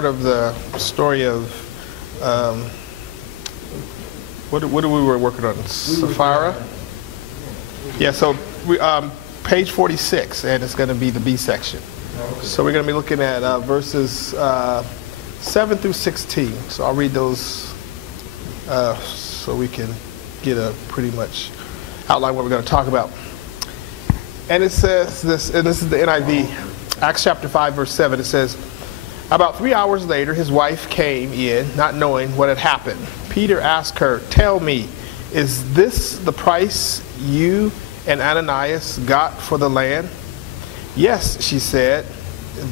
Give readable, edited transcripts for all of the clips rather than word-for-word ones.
Of the story of what we were working on, Sapphira. Yeah, so we page 46, and it's going to be the B section. So we're going to be looking at verses 7 through 16. So I'll read those so we can get a pretty much outline what we're going to talk about. And it says this, and this is the NIV, Acts chapter 5, verse 7. It says, "About 3 hours later, his wife came in, not knowing what had happened. Peter asked her, 'Tell me, is this the price you and Ananias got for the land?' 'Yes,' she said,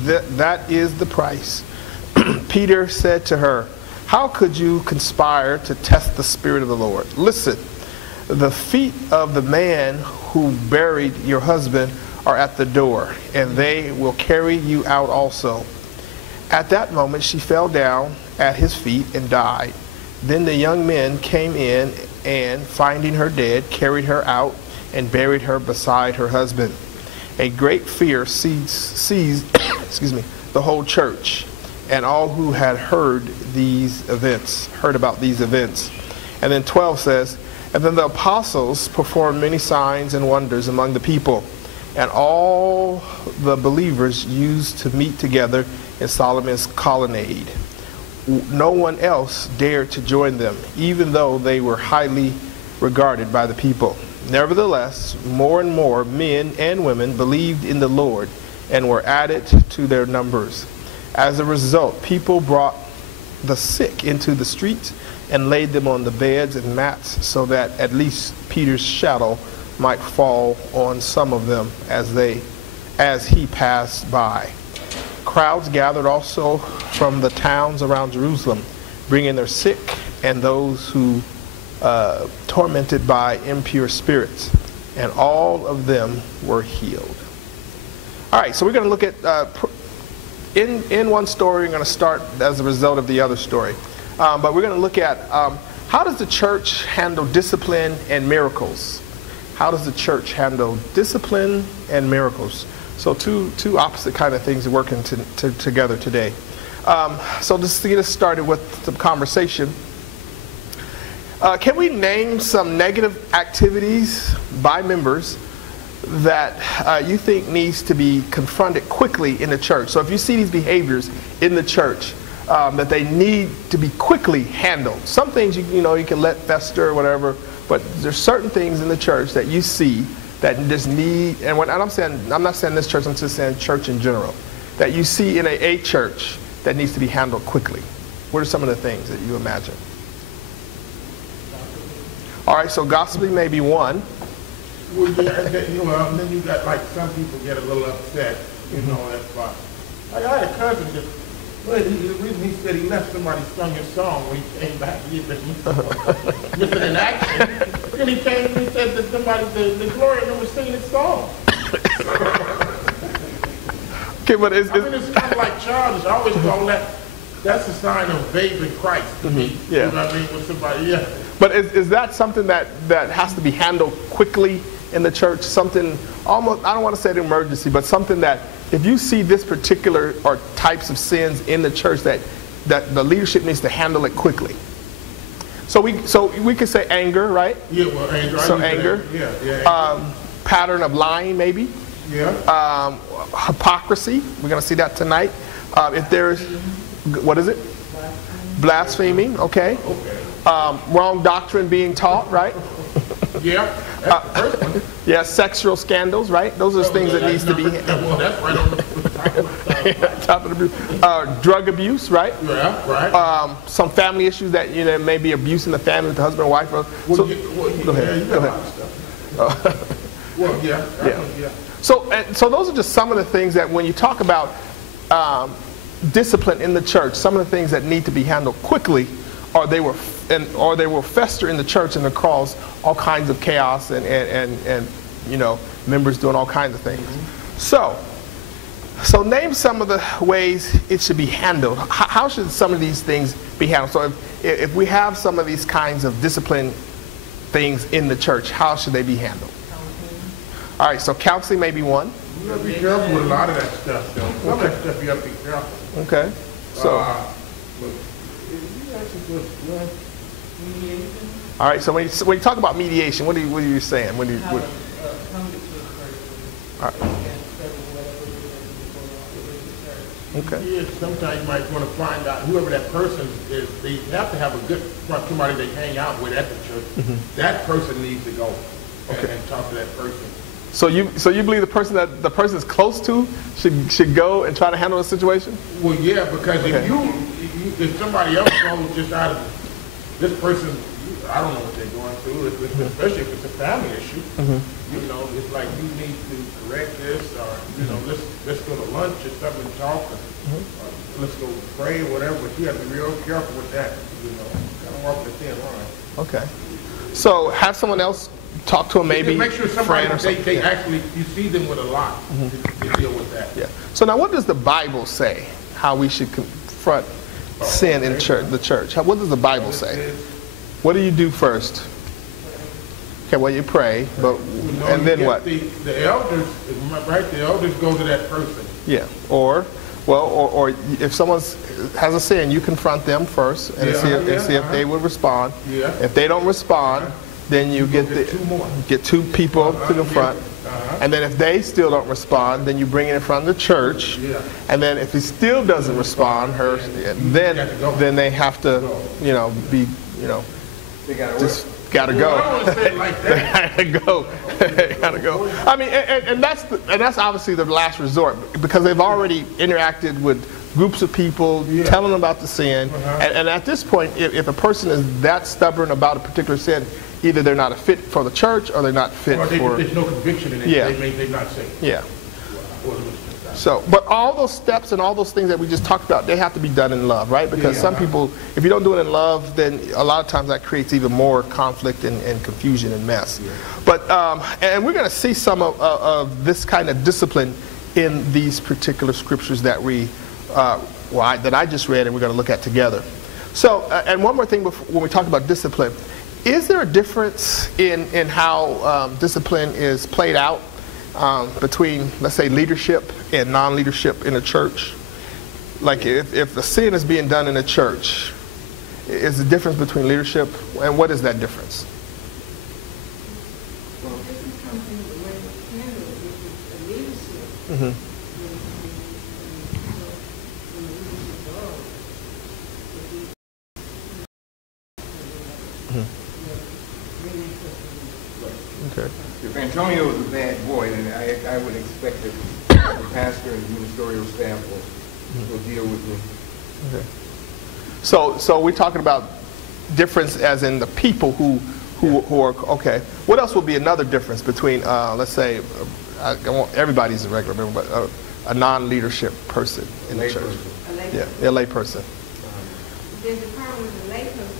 that is the price.' Peter said to her, 'How could you conspire to test the Spirit of the Lord? Listen, the feet of the man who buried your husband are at the door, and they will carry you out also.' At that moment she fell down at his feet and died. Then the young men came in and, finding her dead, carried her out and buried her beside her husband. A great fear seized the whole church and all who had heard about these events. And then 12 says, "And then the apostles performed many signs and wonders among the people, and all the believers used to meet together in Solomon's colonnade. No one else dared to join them, even though they were highly regarded by the people. Nevertheless, more and more men and women believed in the Lord and were added to their numbers. As a result, people brought the sick into the streets and laid them on the beds and mats, so that at least Peter's shadow might fall on some of them as he passed by. Crowds gathered also from the towns around Jerusalem, bringing their sick and those who tormented by impure spirits, and all of them were healed." All right, so we're going to look at in one story. We're going to start as a result of the other story, but we're going to look at how does the church handle discipline and miracles? How does the church handle discipline and miracles? So two opposite kind of things working together today. So just to get us started with some conversation, can we name some negative activities by members that you think needs to be confronted quickly in the church? So if you see these behaviors in the church, that they need to be quickly handled. Some things you can let fester or whatever, but there's certain things in the church that you see that just need, and when I'm not saying this church, I'm just saying church in general, that you see in a church that needs to be handled quickly. What are some of the things that you imagine? All right, so gossiping may be one. Well, yeah, and then you got, like, some people get a little upset, that's why. Like, I had a cousin that, well, the reason he said he left somebody sung his song when he came back, he had been missing in action. Then he came and he said that somebody, the Gloria, was singing his song. Okay, but it's kind of like childish. I always call that's a sign of faith in Christ to me. Yeah. You know what I mean? With somebody, yeah. But is that something that has to be handled quickly in the church? Something almost, I don't want to say an emergency, but something that if you see this particular or types of sins in the church that the leadership needs to handle it quickly. So we could say anger, right? Yeah, well, anger. So anger. Yeah. Pattern of lying, maybe. Yeah. Hypocrisy. We're going to see that tonight. If there's, what is it? Blaspheming. Okay. Wrong doctrine being taught, right? Yeah. That's the first one. Yeah, sexual scandals, right? Those are the things that needs to be. Well, that's right on the top of the drug abuse, right? Yeah, right. Some family issues that may be abuse in the family with the husband and wife. Go ahead. Go ahead. Well, yeah. So those are just some of the things that when you talk about discipline in the church, some of the things that need to be handled quickly, or they will fester in the church and cause all kinds of chaos and members doing all kinds of things. So name some of the ways it should be handled. How should some of these things be handled? So if we have some of these kinds of discipline things in the church, how should they be handled? All right, so counseling may be one. You have to be careful with a lot of that stuff, though. Some of that stuff you have to be careful. Okay. So, But you actually put, well, Mediation, all right. So when you talk about mediation, what are you saying? When you how what, to come to a person all right. and settle whatever it is that's going on within the church. Okay. yeah, sometimes you might want to find out whoever that person is. They have to have a good, somebody they hang out with at the church. That person needs to go and talk to that person. So you believe the person that the person is close to should go and try to handle the situation? Well, yeah, because Okay. if somebody else goes just out of this person, I don't know what they're going through, especially if it's a family issue. You know, it's like you need to correct this, or you know, let's go to lunch or something and talk, or let's go pray, or whatever. But you have to be real careful with that. You know, kind of walk the thin line. Okay. So have someone else talk to him, maybe Make sure somebody friend or something. they Yeah. actually you see them with a lot to deal with that. Yeah. So now, what does the Bible say? How we should confront sin in church, the church? What does the Bible say? What do you do first? Okay, well, you pray, but You know, and you then get what? The elders, right? The elders go to that person. Yeah. Or if someone has a sin, you confront them first and Yeah, see if they would respond. Yeah. If they don't respond, then you get two people to the front. And then if they still don't respond, then you bring it in front of the church. Yeah. And then if he still doesn't respond, then they have to, be, They gotta just gotta go. Well, I don't want to say it like that. Gotta go. Gotta go. I mean, and that's obviously the last resort, because they've already interacted with groups of people, telling them about the sin. And at this point, if a person is that stubborn about a particular sin, either they're not a fit for the church or they're not fit Or for. there's no conviction in it. Yeah. They're not saved. Yeah. Or- So, but all those steps and all those things that we just talked about, they have to be done in love, right? Because some people, if you don't do it in love, then a lot of times that creates even more conflict and confusion and mess. But, and we're going to see some of this kind of discipline in these particular scriptures that that I just read and we're going to look at together. So, and one more thing when we talk about discipline, is there a difference in how discipline is played out between, let's say, leadership and non-leadership in a church? Like if the sin is being done in a church, is the difference between leadership, and what is that difference? Well, this is something the way it's handled, which is the leadership. Mm-hmm. When the leadership goes, Okay. If Antonio is a bad boy, then I would expect that the pastor and the ministerial staff will deal with him. Okay. So we're talking about difference as in the people who are, okay. What else would be another difference between, let's say, everybody's a regular member, but a non-leadership person in the church? Layperson. a lay Yeah, a lay person. There's a problem with the lay person